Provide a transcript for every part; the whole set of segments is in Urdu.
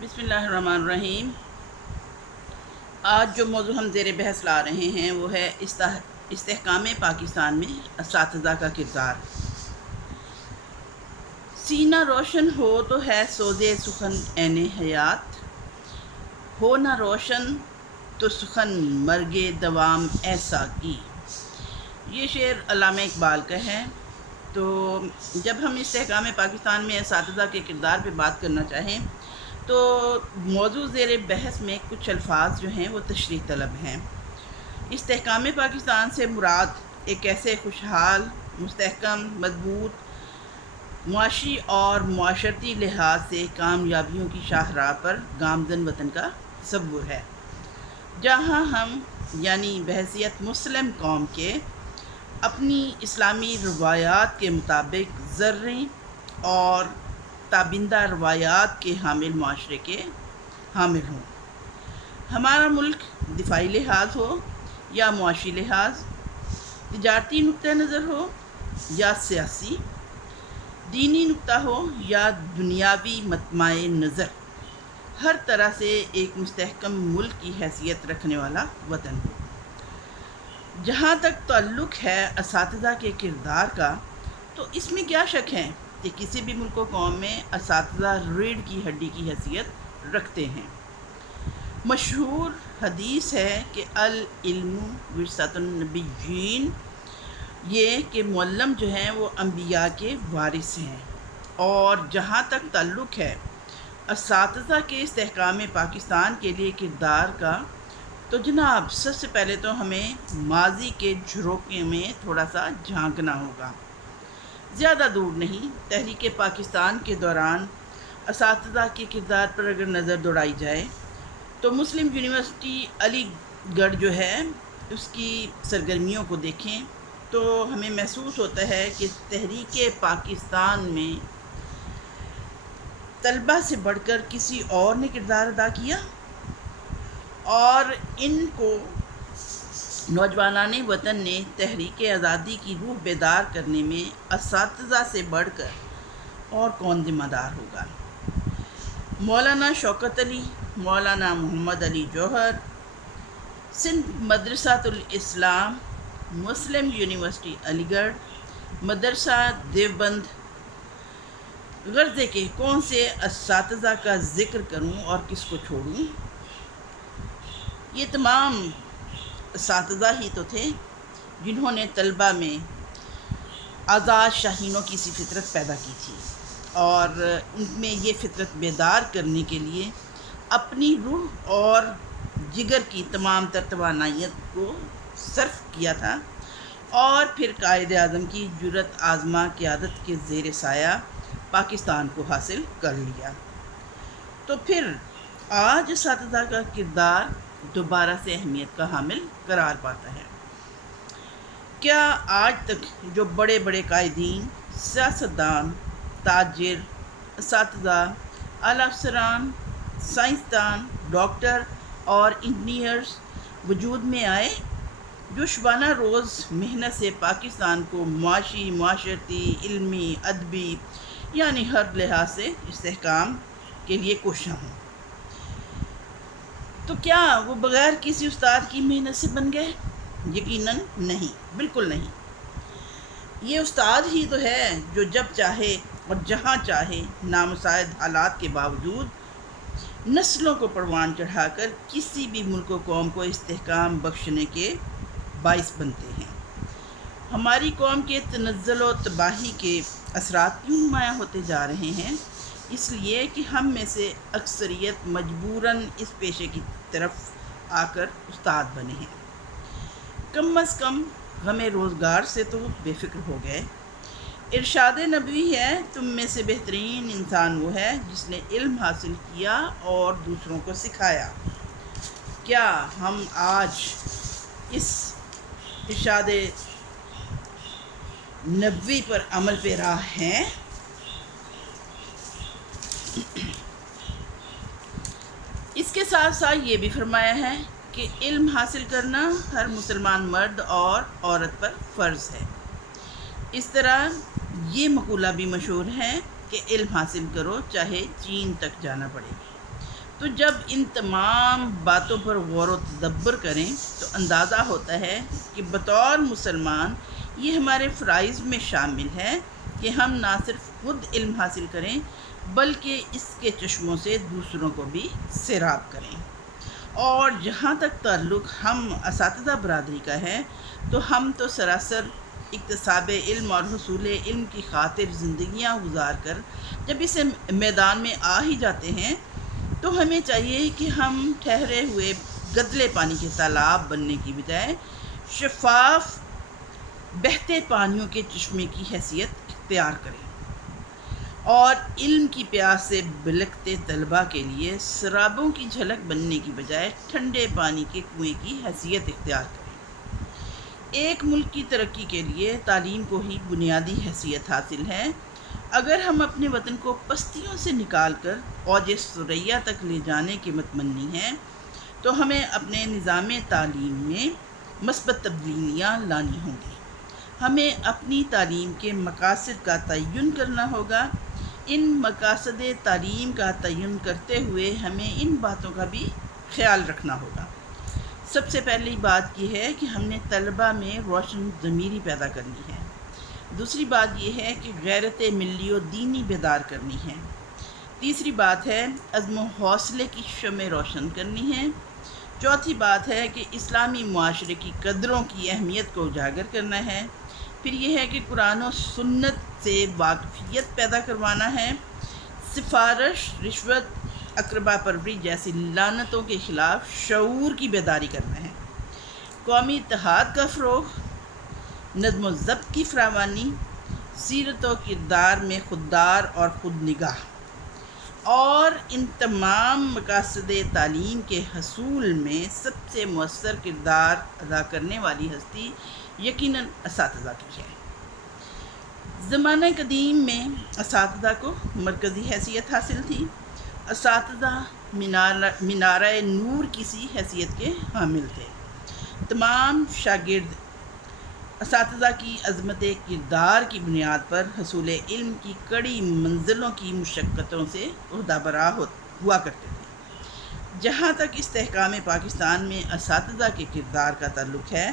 بسم اللہ الرحمن الرحیم۔ آج جو موضوع ہم زیر بحث لا رہے ہیں وہ ہے استحکام پاکستان میں اساتذہ کا کردار۔ سینہ روشن ہو تو ہے سوزے سخن عین حیات، ہو نہ روشن تو سخن مرگے دوام ایسا کی۔ یہ شعر علامہ اقبال کا ہے۔ تو جب ہم استحکام پاکستان میں اساتذہ کے کردار پہ بات کرنا چاہیں تو موضوع زیر بحث میں کچھ الفاظ جو ہیں وہ تشریح طلب ہیں۔ استحکام پاکستان سے مراد ایک ایسے خوشحال، مستحکم، مضبوط معاشی اور معاشرتی لحاظ سے کامیابیوں کی شاہراہ پر گامزن وطن کا تصور ہے، جہاں ہم یعنی بحیثیت مسلم قوم کے اپنی اسلامی روایات کے مطابق زرعی اور تابندہ روایات کے حامل معاشرے کے حامل ہوں۔ ہمارا ملک دفاعی لحاظ ہو یا معاشی لحاظ، تجارتی نقطہ نظر ہو یا سیاسی، دینی نقطہ ہو یا دنیاوی مطمع نظر، ہر طرح سے ایک مستحکم ملک کی حیثیت رکھنے والا وطن ہو۔ جہاں تک تعلق ہے اساتذہ کے کردار کا، تو اس میں کیا شک ہے کہ کسی بھی ملک و قوم میں اساتذہ ریڑھ کی ہڈی کی حیثیت رکھتے ہیں۔ مشہور حدیث ہے کہ العلم ورثۃ النبیین، یہ کہ معلم جو ہیں وہ انبیاء کے وارث ہیں۔ اور جہاں تک تعلق ہے اساتذہ کے استحکام پاکستان کے لیے کردار کا، تو جناب سب سے پہلے تو ہمیں ماضی کے جھروکے میں تھوڑا سا جھانکنا ہوگا۔ زیادہ دور نہیں، تحریک پاکستان کے دوران اساتذہ کے کردار پر اگر نظر دوڑائی جائے تو مسلم یونیورسٹی علی گڑھ جو ہے اس کی سرگرمیوں کو دیکھیں تو ہمیں محسوس ہوتا ہے کہ تحریک پاکستان میں طلبہ سے بڑھ کر کسی اور نے کردار ادا کیا، اور ان کو نوجوانان وطن نے تحریک آزادی کی روح بیدار کرنے میں اساتذہ سے بڑھ کر اور کون ذمہ دار ہوگا۔ مولانا شوکت علی، مولانا محمد علی جوہر، سندھ مدرسۃ الاسلام، مسلم یونیورسٹی علی گڑھ، مدرسہ دیوبند، غرضے کے کون سے اساتذہ کا ذکر کروں اور کس کو چھوڑوں؟ یہ تمام اساتذہ ہی تو تھے جنہوں نے طلبہ میں آزاد شاہینوں کی سی فطرت پیدا کی تھی، اور ان میں یہ فطرت بیدار کرنے کے لیے اپنی روح اور جگر کی تمام تر توانائیت کو صرف کیا تھا، اور پھر قائد اعظم کی جرأت آزما قیادت کے زیر سایہ پاکستان کو حاصل کر لیا۔ تو پھر آج اساتذہ کا کردار دوبارہ سے اہمیت کا حامل قرار پاتا ہے۔ کیا آج تک جو بڑے بڑے قائدین، سیاستدان، تاجر، اساتذہ، اعلیٰ افسران، سائنسدان، ڈاکٹر اور انجینئرز وجود میں آئے جو شبانہ روز محنت سے پاکستان کو معاشی، معاشرتی، علمی، ادبی یعنی ہر لحاظ سے استحکام کے لیے کوشاں ہوں، تو کیا وہ بغیر کسی استاد کی محنت سے بن گئے؟ یقیناً نہیں، بالکل نہیں۔ یہ استاد ہی تو ہے جو جب چاہے اور جہاں چاہے نامساعد حالات کے باوجود نسلوں کو پروان چڑھا کر کسی بھی ملک و قوم کو استحکام بخشنے کے باعث بنتے ہیں۔ ہماری قوم کے تنزل و تباہی کے اثرات کیوں نمایاں ہوتے جا رہے ہیں؟ اس لیے کہ ہم میں سے اکثریت مجبوراً اس پیشے کی طرف آ کر استاد بنے ہیں۔ کم از کم غم روزگار سے تو بے فکر ہو گئے۔ ارشاد نبوی ہے، تم میں سے بہترین انسان وہ ہے جس نے علم حاصل کیا اور دوسروں کو سکھایا۔ کیا ہم آج اس ارشاد نبوی پر عمل پیرا ہیں؟ اس کے ساتھ ساتھ یہ بھی فرمایا ہے کہ علم حاصل کرنا ہر مسلمان مرد اور عورت پر فرض ہے۔ اس طرح یہ مقولہ بھی مشہور ہے کہ علم حاصل کرو چاہے چین تک جانا پڑے۔ تو جب ان تمام باتوں پر غور و تدبر کریں تو اندازہ ہوتا ہے کہ بطور مسلمان یہ ہمارے فرائض میں شامل ہے کہ ہم نہ صرف خود علم حاصل کریں بلکہ اس کے چشموں سے دوسروں کو بھی سیراب کریں۔ اور جہاں تک تعلق ہم اساتذہ برادری کا ہے تو ہم تو سراسر اکتساب علم اور حصول علم کی خاطر زندگیاں گزار کر جب اس میدان میں آ ہی جاتے ہیں تو ہمیں چاہیے کہ ہم ٹھہرے ہوئے گدلے پانی کے تالاب بننے کی بجائے شفاف بہتے پانیوں کے چشمے کی حیثیت اختیار کریں اور علم کی پیاس سے بلکتے طلباء کے لیے سرابوں کی جھلک بننے کی بجائے ٹھنڈے پانی کے کنویں کی حیثیت اختیار کریں۔ ایک ملک کی ترقی کے لیے تعلیم کو ہی بنیادی حیثیت حاصل ہے۔ اگر ہم اپنے وطن کو پستیوں سے نکال کر اوج ثریا تک لے جانے کے متمنی ہیں تو ہمیں اپنے نظام تعلیم میں مثبت تبدیلیاں لانی ہوں گی۔ ہمیں اپنی تعلیم کے مقاصد کا تعین کرنا ہوگا۔ ان مقاصد تعلیم کا تعین کرتے ہوئے ہمیں ان باتوں کا بھی خیال رکھنا ہوگا۔ سب سے پہلی بات یہ ہے کہ ہم نے طلباء میں روشن ضمیری پیدا کرنی ہے۔ دوسری بات یہ ہے کہ غیرت ملی و دینی بیدار کرنی ہے۔ تیسری بات ہے عزم و حوصلے کی شمع روشن کرنی ہے۔ چوتھی بات ہے کہ اسلامی معاشرے کی قدروں کی اہمیت کو اجاگر کرنا ہے۔ پھر یہ ہے کہ قرآن و سنت سے واقفیت پیدا کروانا ہے۔ سفارش، رشوت، اقربا پروری جیسی لعنتوں کے خلاف شعور کی بیداری کرنا ہے۔ قومی اتحاد کا فروغ، نظم و ضبط کی فراوانی، سیرت و کردار میں خوددار اور خود نگاہ، اور ان تمام مقاصد تعلیم کے حصول میں سب سے مؤثر کردار ادا کرنے والی ہستی یقیناً اساتذہ کی ہے۔ زمانہ قدیم میں اساتذہ کو مرکزی حیثیت حاصل تھی۔ اساتذہ مینارہ نور کی سی حیثیت کے حامل تھے۔ تمام شاگرد اساتذہ کی عظمت کردار کی بنیاد پر حصول علم کی کڑی منزلوں کی مشقتوں سے عہدہ برا ہوا کرتے تھے۔ جہاں تک استحکام پاکستان میں اساتذہ کے کردار کا تعلق ہے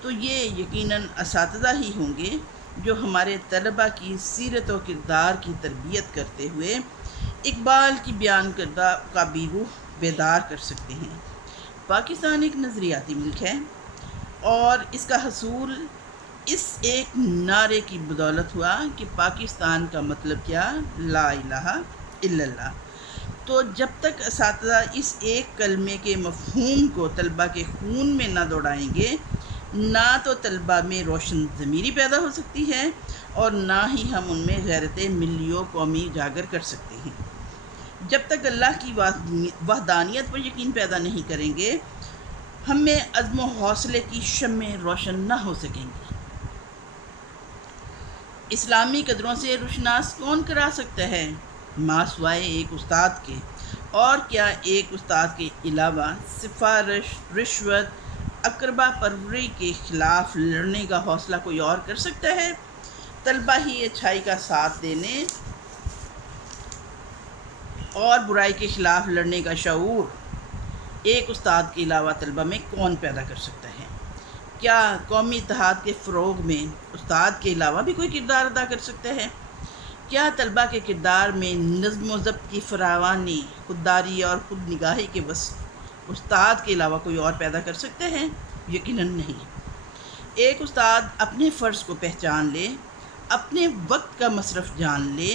تو یہ یقیناً اساتذہ ہی ہوں گے جو ہمارے طلباء کی سیرت و کردار کی تربیت کرتے ہوئے اقبال کی بیان کردہ قابی روح بیدار کر سکتے ہیں۔ پاکستان ایک نظریاتی ملک ہے اور اس کا حصول اس ایک نعرے کی بدولت ہوا کہ پاکستان کا مطلب کیا؟ لا الہ الا اللہ۔ تو جب تک اساتذہ اس ایک کلمے کے مفہوم کو طلباء کے خون میں نہ دوڑائیں گے نہ تو طلباء میں روشن ضمیری پیدا ہو سکتی ہے اور نہ ہی ہم ان میں غیرت ملی و قومی اجاگر کر سکتے ہیں۔ جب تک اللہ کی وحدانیت پر یقین پیدا نہیں کریں گے ہم میں عزم و حوصلے کی شمع روشن نہ ہو سکیں گی۔ اسلامی قدروں سے روشناس کون کرا سکتا ہے؟ ما سوائے ایک استاد کے۔ اور کیا ایک استاد کے علاوہ سفارش، رشوت، اقربا پروری کے خلاف لڑنے کا حوصلہ کوئی اور کر سکتا ہے؟ طلبہ ہی اچھائی کا ساتھ دینے اور برائی کے خلاف لڑنے کا شعور ایک استاد کے علاوہ طلبہ میں کون پیدا کر سکتا ہے؟ کیا قومی اتحاد کے فروغ میں استاد کے علاوہ بھی کوئی کردار ادا کر سکتا ہے؟ کیا طلبہ کے کردار میں نظم و ضبط کی فراوانی، خودداری اور خود نگاہی کے وصف استاد کے علاوہ کوئی اور پیدا کر سکتے ہیں؟ یقیناً نہیں۔ ایک استاد اپنے فرض کو پہچان لے، اپنے وقت کا مصرف جان لے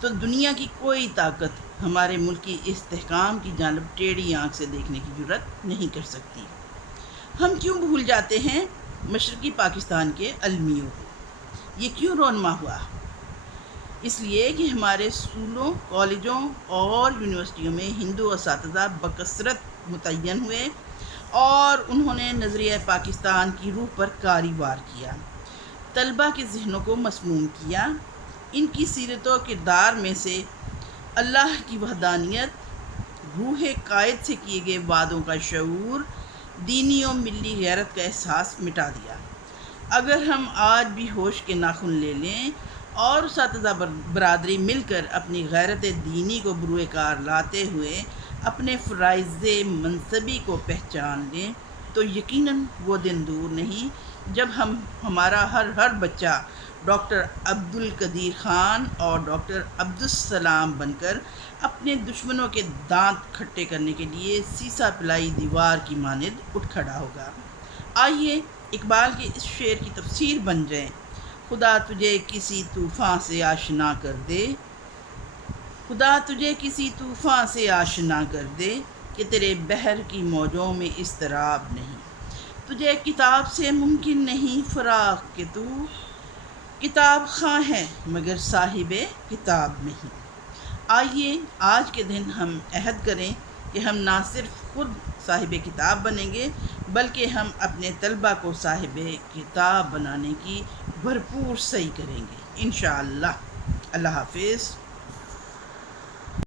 تو دنیا کی کوئی طاقت ہمارے ملک کی استحکام کی جانب ٹیڑھی آنکھ سے دیکھنے کی جرات نہیں کر سکتی۔ ہم کیوں بھول جاتے ہیں مشرقی پاکستان کے المیوں کو؟ یہ کیوں رونما ہوا؟ اس لیے کہ ہمارے اسکولوں، کالجوں اور یونیورسٹیوں میں ہندو اساتذہ بکثرت متعین ہوئے اور انہوں نے نظریہ پاکستان کی روح پر کاری وار کیا، طلبہ کے ذہنوں کو مسموم کیا۔ ان کی سیرت و کردار میں سے اللہ کی وحدانیت، روح قائد سے کیے گئے وعدوں کا شعور، دینی و ملی غیرت کا احساس مٹا دیا۔ اگر ہم آج بھی ہوش کے ناخن لے لیں اور اساتذہ برادری مل کر اپنی غیرت دینی کو بروئے کار لاتے ہوئے اپنے فرائض منصبی کو پہچان لیں تو یقیناً وہ دن دور نہیں جب ہمارا ہر بچہ ڈاکٹر عبد القدیر خان اور ڈاکٹر عبدالسلام بن کر اپنے دشمنوں کے دانت کھٹے کرنے کے لیے سیسا پلائی دیوار کی مانند اٹھ کھڑا ہوگا۔ آئیے اقبال کے اس شعر کی تفسیر بن جائیں۔ خدا تجھے کسی طوفان سے آشنا کر دے، خدا تجھے کسی طوفان سے آشنا کر دے کہ تیرے بحر کی موجوں میں اضطراب نہیں۔ تجھے کتاب سے ممکن نہیں فراق کہ تو کتاب خواں ہے مگر صاحب کتاب نہیں۔ آئیے آج کے دن ہم عہد کریں کہ ہم نہ صرف خود صاحب کتاب بنیں گے بلکہ ہم اپنے طلبہ کو صاحب کتاب بنانے کی بھرپور سعی کریں گے انشاءاللہ۔ اللہ حافظ۔